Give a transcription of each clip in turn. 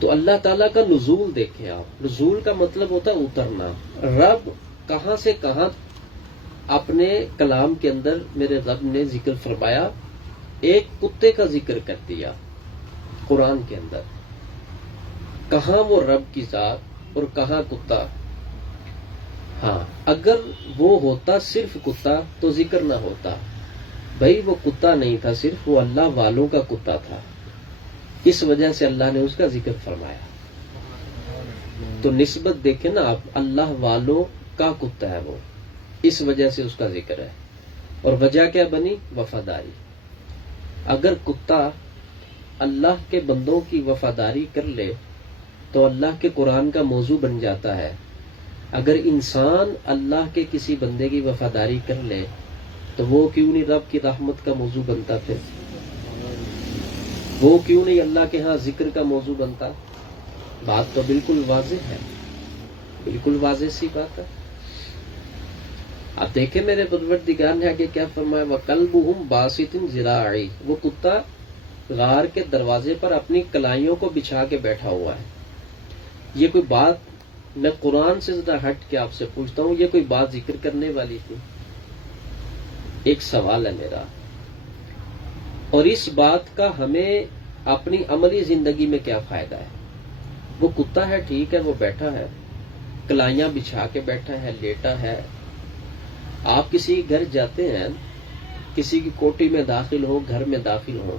تو اللہ تعالیٰ کا نزول دیکھیں آپ. نزول کا مطلب ہوتا ہے اترنا. رب کہاں سے کہاں اپنے کلام کے اندر میرے رب نے ذکر فرمایا. ایک کتے کا ذکر کر دیا قرآن کے اندر. کہاں وہ رب کی ذات اور کہاں کتا. ہاں اگر وہ ہوتا صرف کتا تو ذکر نہ ہوتا. بھائی وہ کتا نہیں تھا صرف، وہ اللہ والوں کا کتا تھا، اس وجہ سے اللہ نے اس کا ذکر فرمایا. تو نسبت دیکھیں نا آپ، اللہ والوں کا کتا ہے وہ، اس وجہ سے اس کا ذکر ہے. اور وجہ کیا بنی؟ وفاداری. اگر کتا اللہ کے بندوں کی وفاداری کر لے تو اللہ کے قرآن کا موضوع بن جاتا ہے. اگر انسان اللہ کے کسی بندے کی وفاداری کر لے تو وہ کیوں نہیں رب کی رحمت کا موضوع بنتا؟ پھر وہ کیوں نہیں اللہ کے ہاں ذکر کا موضوع بنتا؟ بات تو بالکل واضح ہے، بالکل واضح سی بات ہے. آپ دیکھیں میرے پروردگار نے آگے کیا فرمایا، وَقَلْبُهُمْ بَاسِطٌ ذِرَاعِهِ. وہ کتا غار کے دروازے پر اپنی کلائیوں کو بچھا کے بیٹھا ہوا ہے. یہ کوئی بات، میں قرآن سے ذرا ہٹ کے آپ سے پوچھتا ہوں، یہ کوئی بات ذکر کرنے والی تھی؟ ایک سوال ہے میرا. اور اس بات کا ہمیں اپنی عملی زندگی میں کیا فائدہ ہے؟ وہ کتا ہے، ٹھیک ہے، وہ بیٹھا ہے، کلائیاں بچھا کے بیٹھا ہے، لیٹا ہے. آپ کسی گھر جاتے ہیں، کسی کی کوٹھی میں داخل ہو، گھر میں داخل ہو،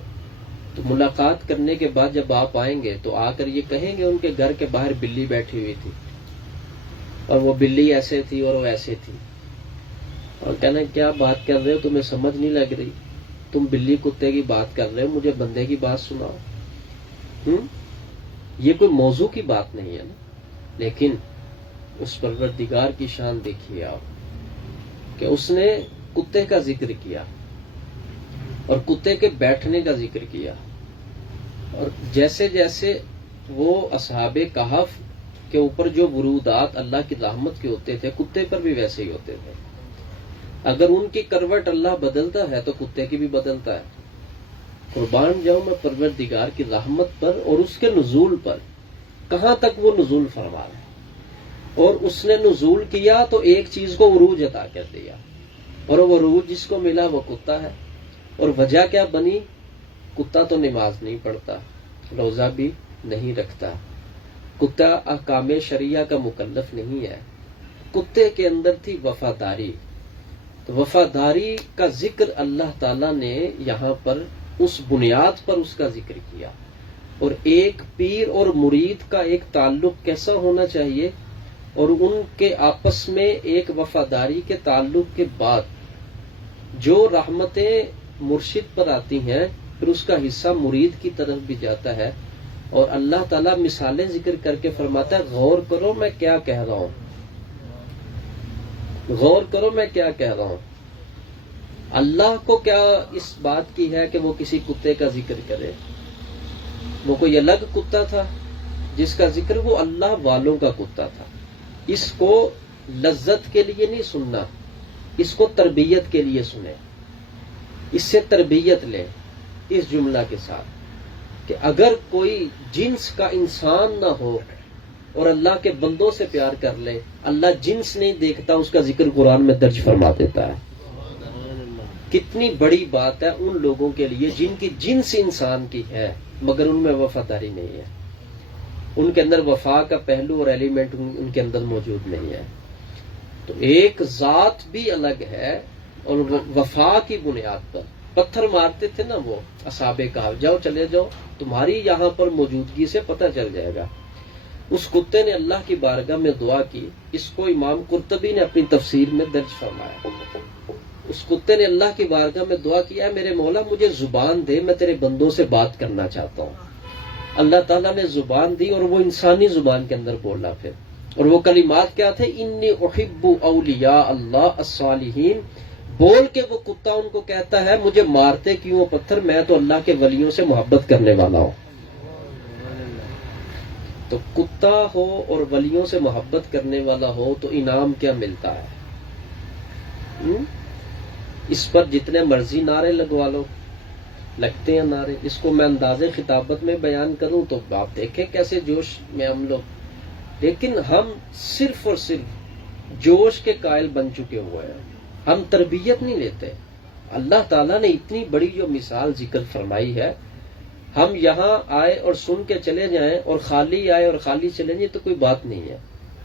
تو ملاقات کرنے کے بعد جب آپ آئیں گے تو آ کر یہ کہیں گے ان کے گھر کے باہر بلی بیٹھی ہوئی تھی اور وہ بلی ایسے تھی اور وہ ایسے تھی، اور کہنا کیا بات کر رہے ہو، تمہیں سمجھ نہیں لگ رہی، تم بلی کتے کی بات کر رہے ہو، مجھے بندے کی بات سناؤ. یہ کوئی موضوع کی بات نہیں ہے نا. لیکن اس پروردگار کی شان دیکھیے آپ کہ اس نے کتے کا ذکر کیا اور کتے کے بیٹھنے کا ذکر کیا. اور جیسے جیسے وہ اصحاب کہف کے اوپر جو ورودات اللہ کی رحمت کے ہوتے تھے، کتے پر بھی ویسے ہی ہوتے تھے. اگر ان کی کروٹ اللہ بدلتا ہے تو کتے کی بھی بدلتا ہے. قربان جاؤں میں پروردگار کی رحمت پر اور اس کے نزول پر. کہاں تک وہ نزول فرما ہے، اور اس نے نزول کیا تو ایک چیز کو عروج عطا کر دیا، اور وہ عروج جس کو ملا وہ کتا ہے. اور وجہ کیا بنی؟ کتا تو نماز نہیں پڑھتا، روزہ بھی نہیں رکھتا، کتا احکام شریعہ کا مکلف نہیں ہے. کتے کے اندر تھی وفاداری. تو وفاداری کا ذکر اللہ تعالیٰ نے یہاں پر اس بنیاد پر اس کا ذکر کیا. اور ایک پیر اور مرید کا ایک تعلق کیسا ہونا چاہیے، اور ان کے آپس میں ایک وفاداری کے تعلق کے بعد جو رحمتیں مرشد پر آتی ہیں پھر اس کا حصہ مرید کی طرف بھی جاتا ہے. اور اللہ تعالیٰ مثالیں ذکر کر کے فرماتا ہے غور کرو میں کیا کہہ رہا ہوں، غور کرو میں کیا کہہ رہا ہوں. اللہ کو کیا اس بات کی ہے کہ وہ کسی کتے کا ذکر کرے؟ وہ کوئی الگ کتا تھا جس کا ذکر وہ اللہ والوں کا کتا تھا. اس کو لذت کے لیے نہیں سننا، اس کو تربیت کے لیے سنیں. اس سے تربیت لیں اس جملہ کے ساتھ کہ اگر کوئی جنس کا انسان نہ ہو اور اللہ کے بندوں سے پیار کر لے، اللہ جنس نہیں دیکھتا، اس کا ذکر قرآن میں درج فرما دیتا ہے. کتنی بڑی بات ہے ان لوگوں کے لیے جن کی جنس انسان کی ہے مگر ان میں وفاداری نہیں ہے، ان کے اندر وفا کا پہلو اور ایلیمنٹ ان کے اندر موجود نہیں ہے. تو ایک ذات بھی الگ ہے اور وفا کی بنیاد پر پتھر مارتے تھے نا وہ اصحاب کہف، جاؤ چلے جاؤ، تمہاری یہاں پر موجودگی سے پتہ چل جائے گا. اس کتے نے اللہ کی بارگاہ میں دعا کی. اس کو امام قرطبی نے اپنی تفسیر میں درج فرمایا. اس کتے نے اللہ کی بارگاہ میں دعا کیا، میرے مولا مجھے زبان دے، میں تیرے بندوں سے بات کرنا چاہتا ہوں. اللہ تعالیٰ نے زبان دی اور وہ انسانی زبان کے اندر بولا. پھر اور وہ کلمات کیا تھے؟ انی احب اولیاء اللہ الصالحین. بول کے وہ کتا ان کو کہتا ہے مجھے مارتے کیوں پتھر، میں تو اللہ کے ولیوں سے محبت کرنے والا ہوں. تو کتا ہو اور ولیوں سے محبت کرنے والا ہو تو انعام کیا ملتا ہے؟ اس پر جتنے مرضی نعرے لگوا لو، لگتے ہیں نعرے. اس کو میں انداز خطابت میں بیان کروں تو آپ دیکھیں کیسے جوش میں ہم لوگ. لیکن ہم صرف اور صرف جوش کے قائل بن چکے ہوئے ہیں. ہم تربیت نہیں لیتے. اللہ تعالیٰ نے اتنی بڑی جو مثال ذکر فرمائی ہے، ہم یہاں آئے اور سن کے چلے جائیں اور خالی آئے اور خالی چلے جائیں تو کوئی بات نہیں ہے.